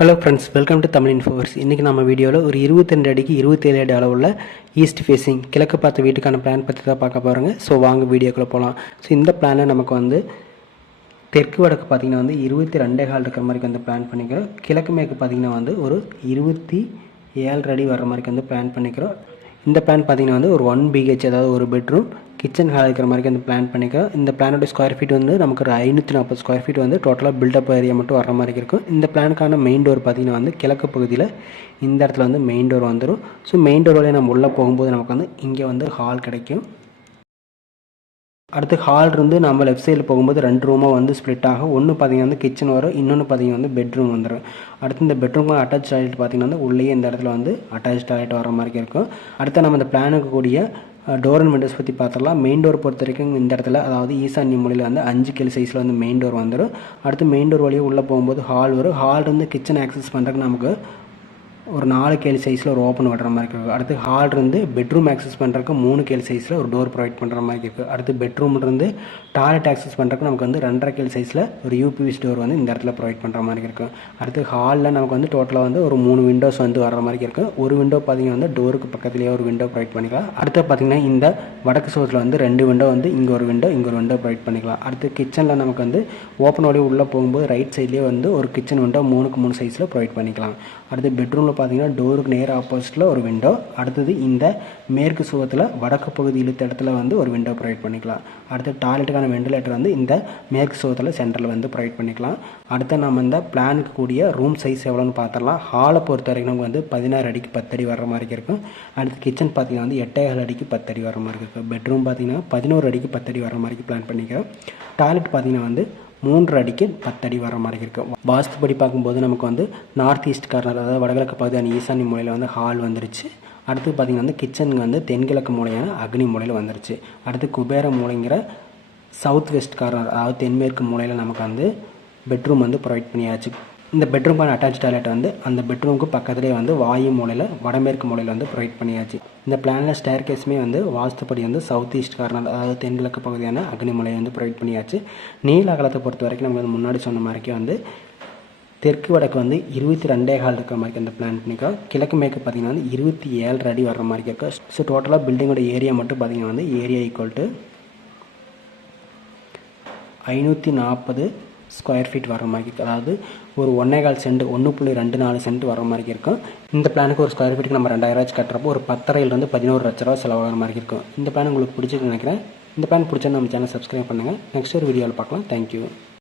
Hello friends, welcome to Tamil இன்ஃபோவர்ஸ். இன்றைக்கி நம்ம வீடியோவில் ஒரு 22 அடிக்கு 27 அடி அளவுள்ள ஈஸ்ட் ஃபேஸிங் கிழக்கு பார்த்த வீட்டுக்கான பிளான் பற்றி தான் பார்க்க போகிறோங்க. ஸோ வாங்க வீடியோக்குள்ளே போகலாம். ஸோ இந்த பிளானில் நமக்கு வந்து தெற்கு வடக்கு பார்த்திங்கன்னா வந்து 22.25 இருக்கிற மாதிரி வந்து பிளான் பண்ணிக்கிறோம். கிழக்கு மேற்கு பார்த்திங்கன்னா வந்து ஒரு 27 அடி வர மாதிரி வந்து பிளான் பண்ணிக்கிறோம். இந்த பிளான் பார்த்திங்கன்னா வந்து ஒரு 1 BH, அதாவது ஒரு பெட்ரூம் கிச்சன் ஹால் இருக்கிற மாதிரி வந்து பிளான் பண்ணிக்கிறோம். இந்த பிளானோட ஸ்கொயர் ஃபீட் வந்து நமக்கு ஒரு 540 ஸ்கொயர் ஃபீட் வந்து டோட்டலாக பில்டப் ஏரியா மட்டும் வர மாதிரி இருக்கும். இந்த பிளானுக்கான மெயின் டோர் பார்த்திங்கன்னா வந்து கிழக்கு பகுதியில் இந்த இடத்துல வந்து மெயின் டோர் வந்துடும். ஸோ மெயின் டோர் வழியாக நம்ம உள்ளே போகும்போது நமக்கு வந்து இங்கே வந்து ஹால் கிடைக்கும். அடுத்து ஹால் இருந்து நம்ம லெஃப்ட் சைடில் போகும்போது 2 ரூமாக வந்து ஸ்ப்ளிட் ஆகும். ஒன்று பார்த்திங்கன்னா வந்து கிச்சன் வரும், இன்னொன்று பார்த்திங்கன்னா வந்து பெட்ரூம் வந்துடும். அடுத்து இந்த பெட்ரூமுக்கு அட்டாச் டாய்லெட் பார்த்திங்கன்னா வந்து உள்ளே இந்த இடத்துல வந்து அட்டாச் டாய்லெட் வர மாதிரி இருக்கும். அடுத்து நம்ம இந்த பிளானுக்கு கூடிய டோர் அண்ட் விண்டோஸ் பற்றி பார்த்துடலாம். மெயின் டோர் பொறுத்த வரைக்கும் இந்த இடத்துல, அதாவது ஈசான்ய மூலையில் வந்து 5 KL சைஸில் வந்து மெயின் டோர் வந்துடும். அடுத்து மெயின் டோர் வழியாக உள்ளே போகும்போது ஹால் வரும். ஹால் இருந்து கிச்சன் ஆக்சஸ் பண்ணுறதுக்கு நமக்கு ஒரு 4 KL சைஸில் ஒரு ஓப்பன் விடுற மாதிரி இருக்குது. அடுத்து ஹால் இருந்து பெட்ரூம் ஆக்சஸ் பண்ணுறதுக்கு 3 KL சைஸில் ஒரு டோர் ப்ரொவைட் பண்ணுற மாதிரி இருக்குது. அடுத்து பெட்ரூம்லேருந்து டாய்லெட் ஆக்சஸ் பண்ணுறதுக்கு நமக்கு வந்து 2.5 KL சைஸில் ஒரு UPVC டோர் வந்து இந்த இடத்துல ப்ரொவைட் பண்ணுற மாதிரி இருக்கும். அடுத்து ஹாலில் நமக்கு வந்து டோட்டலாக வந்து ஒரு 3 விண்டோஸ் வந்து வர மாதிரி இருக்குது. ஒரு விண்டோ பார்த்திங்கன்னா வந்து டோருக்கு பக்கத்துலேயே ஒரு விண்டோ ப்ரொவைட் பண்ணிக்கலாம். அடுத்து பார்த்திங்கன்னா இந்த வடக்கு சோத்தில் வந்து 2 விண்டோ வந்து இங்கே ஒரு விண்டோ, இங்கே ஒரு விண்டோ ப்ரொவைட் பண்ணிக்கலாம். அடுத்து கிச்சனில் நமக்கு வந்து ஓப்பன் வழி உள்ளே போகும்போது ரைட் சைட்லேயே வந்து ஒரு கிச்சன் விண்டோ 3x3 சைஸில் ப்ரொவைட் பண்ணிக்கலாம். அடுத்து பெட்ரூமில் பார்த்திங்கன்னா டோருக்கு நேர் ஆப்போசிட்டில் ஒரு விண்டோ, அடுத்தது இந்த மேற்கு சுவத்தில் வடக்கு பகுதி இழுத்த இடத்துல வந்து ஒரு விண்டோ ப்ரொவைட் பண்ணிக்கலாம். அடுத்து டாய்லெட்டுக்கான வெண்டிலேட்டர் வந்து இந்த மேற்கு சுவத்தில் சென்டரில் வந்து ப்ரொவைட் பண்ணிக்கலாம். அடுத்து நம்ம இந்த பிளானுக்கு கூடிய ரூம் சைஸ் எவ்வளோன்னு பார்த்துடலாம். ஹாலை பொறுத்த வரைக்கும் நமக்கு வந்து 16 அடிக்கு 10 அடி வர மாதிரி இருக்கும். அடுத்து கிச்சன் பார்த்திங்கன்னா வந்து 8.5 அடிக்கு 10 அடி வர மாதிரி இருக்கும். பெட்ரூம் பார்த்திங்கன்னா 11 அடிக்கு 10 அடி வர மாதிரி பிளான் பண்ணிக்கிறோம். டாய்லெட் பார்த்திங்கன்னா வந்து 3 அடிக்கு 10 அடி வர மாதிரி இருக்கும். வாஸ்துப்படி பார்க்கும்போது நமக்கு வந்து நார்த் ஈஸ்ட் கார்னர், அதாவது வடகிழக்கு பகுதியான ஈசானி மூலையில் வந்து ஹால் வந்துருச்சு. அடுத்து பார்த்திங்கன்னா வந்து கிச்சனுக்கு வந்து தென்கிழக்கு மூலையான அக்னி மூலையில் வந்துருச்சு. அடுத்து குபேர மூலைங்கிற சவுத் வெஸ்ட் கார்னர், அதாவது தென்மேற்கு மூலையில் நமக்கு வந்து பெட்ரூம் வந்து ப்ரொவைட் பண்ணியாச்சு. இந்த பெட்ரூம்க்கான அட்டாச் டாய்லெட் வந்து அந்த பெட்ரூமுக்கு பக்கத்துலேயே வந்து வாயு மூலையில் வடமேற்கு மூலையில் வந்து ப்ரொவைட் பண்ணியாச்சு. இந்த பிளானில் ஸ்டேர் கேஸுமே வந்து வாஸ்துப்படி வந்து சவுத் ஈஸ்ட் கார்னர், அதாவது தென்கிழக்கு பகுதியான அக்னி மூலையை வந்து ப்ரொவைட் பண்ணியாச்சு. நீல அகலத்தை பொறுத்த வரைக்கும் நம்ம வந்து முன்னாடி சொன்ன மாதிரிக்கே வந்து தெற்கு வடக்கு வந்து 22.25 இருக்கிற மாதிரி அந்த பிளான் பண்ணிக்கலாம். கிழக்கு மேற்கு பார்த்திங்கன்னா வந்து 27 அடி வர்ற மாதிரி இருக்கும். ஸோ டோட்டலாக பில்டிங்கோட ஏரியா மட்டும் பார்த்திங்கன்னா வந்து area equal to 540 square feet வர மாதிரி இருக்குது. அதாவது ஒரு 1.25 சென்ட் 1.24 சென்ட் வர மாதிரி இருக்கும். இந்த பிளானுக்கு ஒரு ஸ்கொயர் ஃபீட்டுக்கு நம்ம 2000 கட்டுறப்போ ஒரு 10,500 11 லட்ச ரூபா செலவாகிற மாதிரி இருக்கும். இந்த பிளான் உங்களுக்கு பிடிச்சிருக்கு நினைக்கிறேன். இந்த பிளான் பிடிச்சா நம்ம சேனல் சப்ஸ்கிரைப் பண்ணுங்கள். நெக்ஸ்ட் ஒரு வீடியோவில் பார்க்கலாம். தேங்க்யூ.